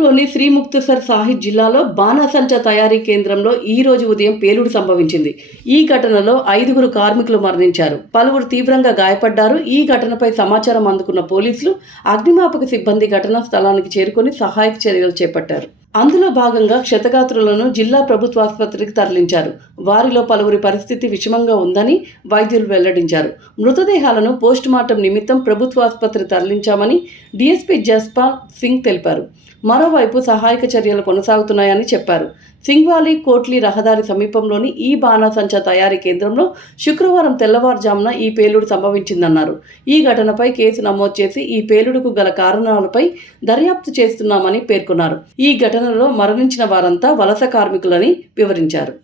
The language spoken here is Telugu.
రాష్ట్రంలోని శ్రీ ముక్తసర్ సాహిబ్ జిల్లాలో బాణాసంచా తయారీ కేంద్రంలో ఈ రోజు ఉదయం పేలుడు సంభవించింది. ఈ ఘటనలో 5గురు కార్మికులు మరణించారు. పలువురు తీవ్రంగా గాయపడ్డారు. ఈ ఘటనపై సమాచారం అందుకున్న పోలీసులు, అగ్నిమాపక సిబ్బంది ఘటనా స్థలానికి చేరుకొని సహాయక చర్యలు చేపట్టారు. అందులో భాగంగా క్షతగాత్రులను జిల్లా ప్రభుత్వ ఆసుపత్రికి తరలించారు. వారిలో పలువురి పరిస్థితి విషమంగా ఉందని వైద్యులు వెల్లడించారు. మృతదేహాలను పోస్టుమార్టం నిమిత్తం ప్రభుత్వ ఆసుపత్రి తరలించామని డీఎస్పీ జస్పాల్ సింగ్ తెలిపారు. మరోవైపు సహాయక చర్యలు కొనసాగుతున్నాయని చెప్పారు. సింగ్వాలి కోట్లీ రహదారి సమీపంలోని ఈ బాణాసంచా తయారీ కేంద్రంలో శుక్రవారం తెల్లవారుజామున ఈ పేలుడు సంభవించిందన్నారు. ఈ ఘటనపై కేసు నమోదు చేసి ఈ పేలుడుకు గల కారణాలపై దర్యాప్తు చేస్తున్నామని పేర్కొన్నారు. ఈ ఘటనలో మరణించిన వారంతా వలస కార్మికులని వివరించారు.